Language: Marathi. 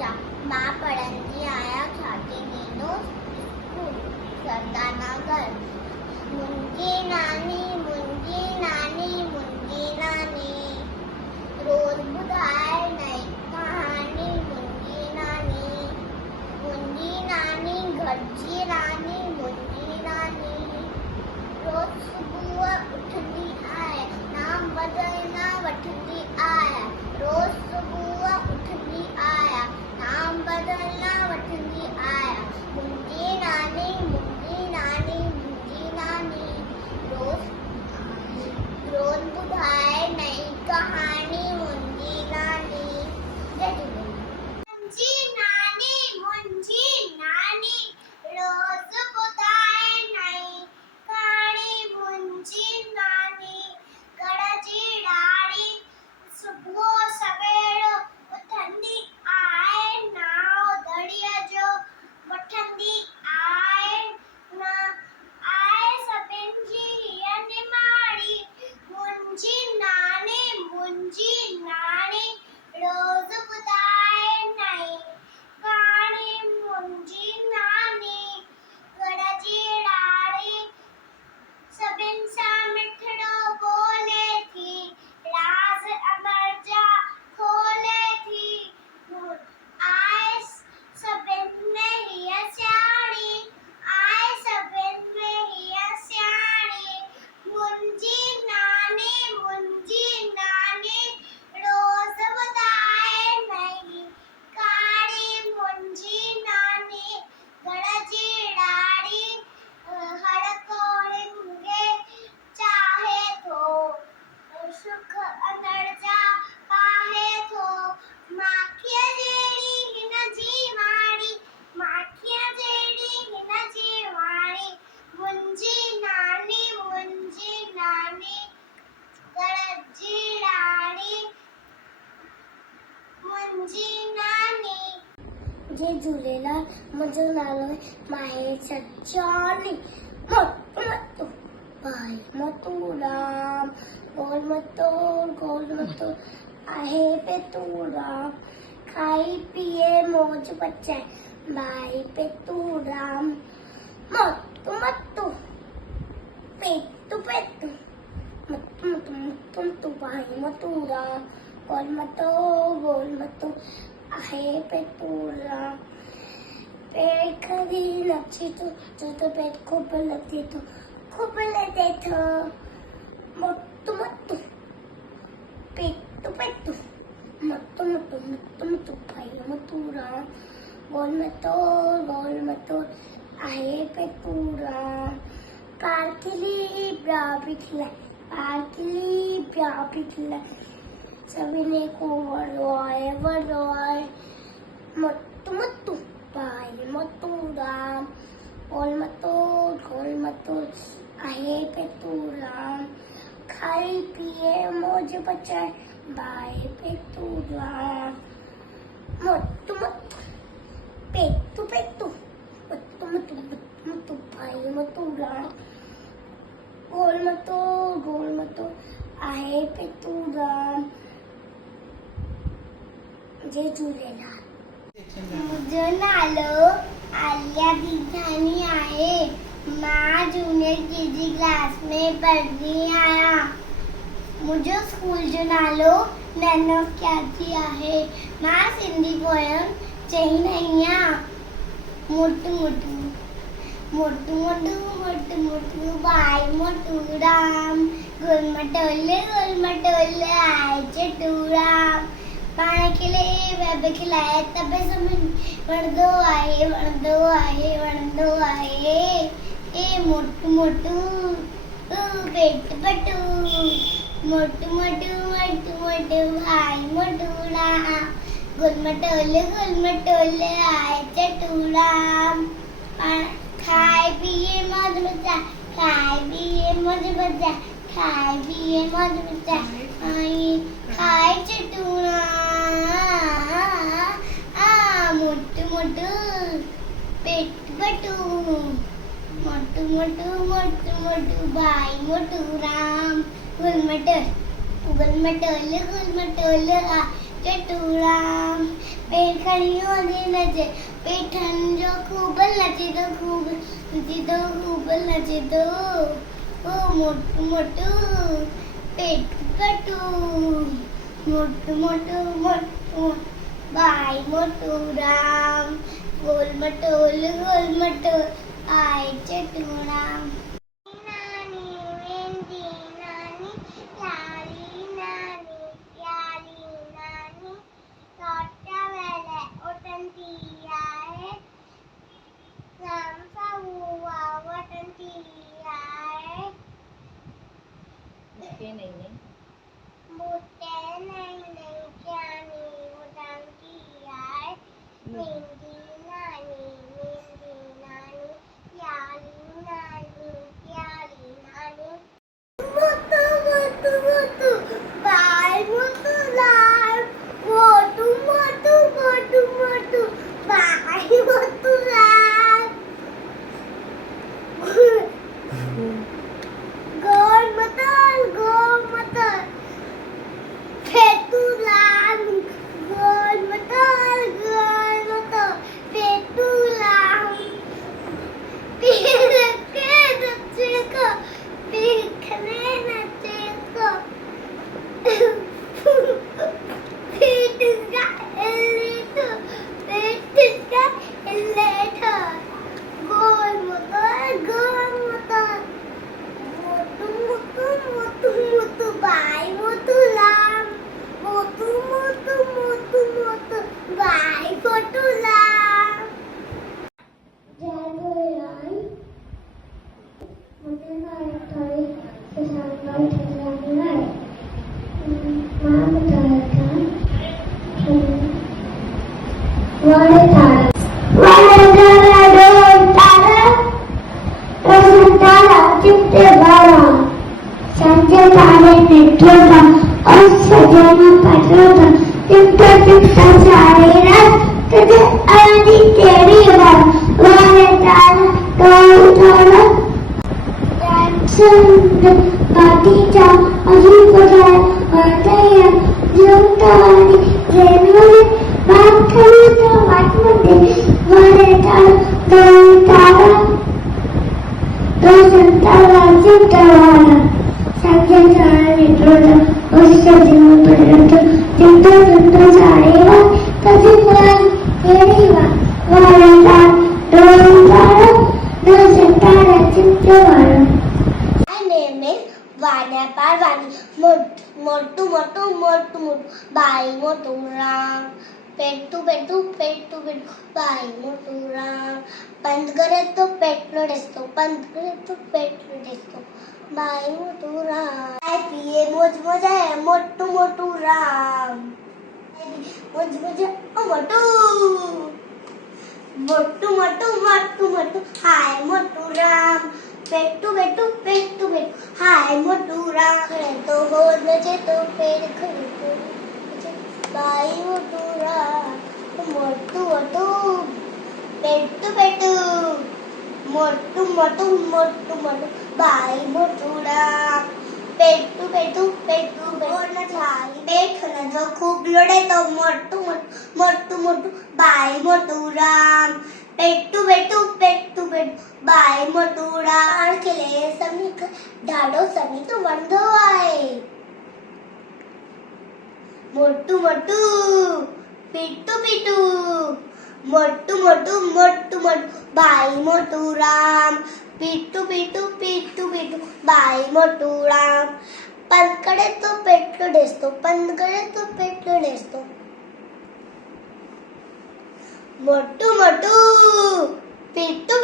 जा माँ पढ़ंदी आया खाती नीनो स्कूल सरदारनगर मुंजी नानी रोज बुधाए नई कहानी मुंजी नानी घरची रानी मुंजी नानी रोज सुबह उठती आए नाम बदलना वठती आया रोज सुबह उठती आया नाम बदलना वठती आया मुंजी नानी रोज बुधाए नई कहानी मुंजी नानी रोज बुधाए नई कहानी मुंजी नानी गड़जी डाड़ी सुबह सवेरो उठंदी आए नाव दड़िया जो वठंदी आए ना आए सभिन जी हिय निमाड़ी मुंजी नानी रोज बुधाए नई कहानी मुंजी नानी गड़जी डाड़ी सभिन सा मिठड़ो बोले थी राज अमर जा खोले थी आए सभिन में हिय स्याणी आए सभिन में हिय स्याणी मुंजी नानी रोज बुधाए नई कहानी मुंजी नानी गड़जी डाड़ी हड़कोड़ेंगे चाहे तो सुख अनर्जा पाहे तो माखिया जेड़ी हिनजी वाणी मुंजी नानी गड़जी डाड़ी मुंजी नानी जय झूलेलाल मुंहिंजो नालो माहे सचानी मतो भाई मतूराम गोल मतो आहे पे तूराम खाई पिए मौज बचाए भाई पे तूराम मतो पेटू मतो भाई मतूराम गोल मतो आहे पे तूराम पेट कधी लक्षी तो पेट खूप लगते तो खूप लगते तो मतो पेटू मतो भाई मतूराम गोल मतो आहे पे तूराम पार्किली ब्राबी खिला सभी ने को वरवाए मतो भाई मतूराम गोल मतो आहे पे तूराम खाई पिए मौज बचाए भाई पे तूराम मतो पेटू मतो भाई मतूराम गोल मतो आहे पे तूराम जय झूलेलाल मुंहिंजो नालो आलिया दीदानी आहे मां जूनियर केजी क्लास में पढ़ंदी आहियां मुंहिंजो स्कूल जो नालो नैन ऑफ ख्याति आहे मां सिंधी पोयम चईंदी आहियां मोटू भाई मोटूराम गोल मटोल आए चटूराम पाण खिले वेब खिलाए तबे समझ वणंदो आहे ए मोटू पेट पटू मोटू भाई मोटूराम गोल मटोल आए चटूराम खाए पिए मौज बचा खाए चटूरा मोटू पेट बटू मोटू भाई मोटूराम गुल मटोल चटूराम पेखड़ियों नचे पेठन जो खूब नचे तो खूब नचे तो ओ मोटू मोटू पेट कटू मोटू मोटू मोटू बाई मोटू राम गोल मटोल आय चटूराम नानी वेंदी नानी लाली नानी प्याली नानी छोटा वेले उठंती आहे रामचा हुआ वटंती आहे मोठे नाही मोठे नाही प्याली उठंती आहे मेहंदी नानी प्याली नानी मोटू बाय मोटू लाल मोटू बाय मोटू लाल गोल मटल फेटू लाल गोल मटल फेटू लाल Bye, Fortuna. Jaguar. मुझे ना एक थोड़ी किसान ठहरानी है माँ बताया था वाले तारा चित्ते बारा संजय तारे नेत्रोता और सजना पत्रोता चित्ता चित्ता सारेरा तुझे आदि तेरी बात वाले तारा संग बाकीच्या अजून पदार अर्धया जीवतावानी रेणूने बाथरूच्या वाटमध्ये वारे तारा तो संताला चित्तवाला संजय नेत्रोता उससे जीवन पर्यंत चिंता चिंता सारेवा कधी पण येईवा वारे तारा तो संताला चित्तवाला name is Vanya Parvati. Motu, Bai Motu Ram. Pettu, Bai Motu Ram. Pandgareto Petro Desto, Bai Motu Ram. I P.A. Moja, Motu Ram. Moja, Motu, Hi Motu Ram. पेटू हाय मोटूरा तो हो नचे तो पेड़ खड़े बाई मोटूरा मोटू पेटू मोटू बाई मोटूरा पेटू देखना जो खूब लड़े तो मोटू बाई मोटूरा पेटू बाई मोटूरा केले समी डाडो समी तो बंधो आहे मोटू पिटू मोटू बाई मोटूराम पिटू बाई मोटूराम पंकडे तो पेटलो डेस्तो मोटू पिटू